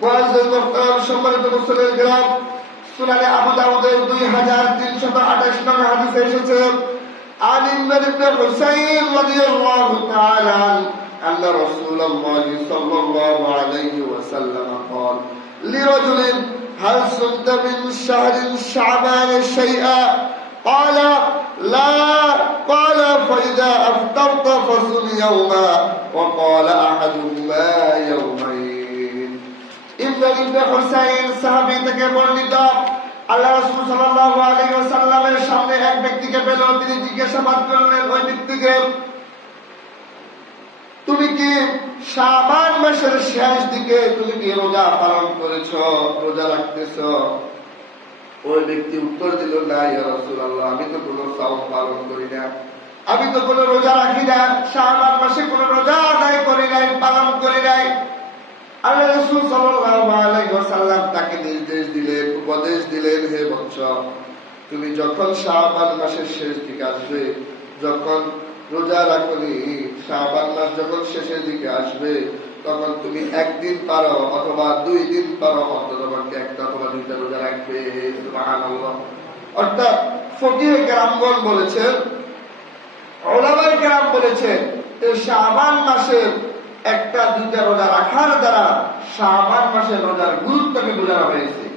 মুআজ্জিজ মুহতারাম সম্মানিত মুসলিম গ্রাম সুনানে আবু দাউদের 2328 নং হাদিসে এসেছে عن ابن بن حسين رضي الله تعالى عنه أن رسول الله صلى الله عليه وسلم قال لرجل هل صمت من شهر شعبان شيئا قال لا قال فإذا أفطرت فصل يوما وقال أحدهما يومين ইমরান হুসাইন সাহাবী থেকে বর্ণিত, আল্লাহ রাসূল সাল্লাল্লাহু আলাইহি ওয়াসাল্লামের সামনে এক ব্যক্তিকে পেল, তিনি জিজ্ঞাসাবাদ করলেন, ওই ব্যক্তিকে তুমি কি শাবান মাসের শেষ দিকে তুমি কি রোজা পালন করেছ, রোজা রাখতেছো? ওই ব্যক্তি উত্তর দিল, না, ইয়া রাসূলুল্লাহ, আমি তো কোনো সাওম পালন করি না, আমি তো কোনো রোজা রাখি না, শাবান মাসে কোনো রোজা আদায় করি নাই পালন করি নাই আল্লাহ সাল্লাল্লাহু আলাইহি ওয়াসাল্লাম তাকে নির্দেশ দিলেন, উপদেশ দিলেন, হে তুমি যখন মাসের শেষ দিকে আসবে, যখন রোজা মাস যখন শেষের দিকে আসবে, তখন তুমি একদিন পারো অথবা দুই দিন পারো অন্তত পক্ষে একটা অথবা দুইটা রোজা রাখবে। অর্থাৎ ফকিহ কেরামগণ বলেছেন ওলামাই গ্রাম বলেছেন যে শাবান মাসের একটা দুইটা রোজা রাখার শাবান মাসের রোজার গুরুত্বকে বোঝানো হয়েছে।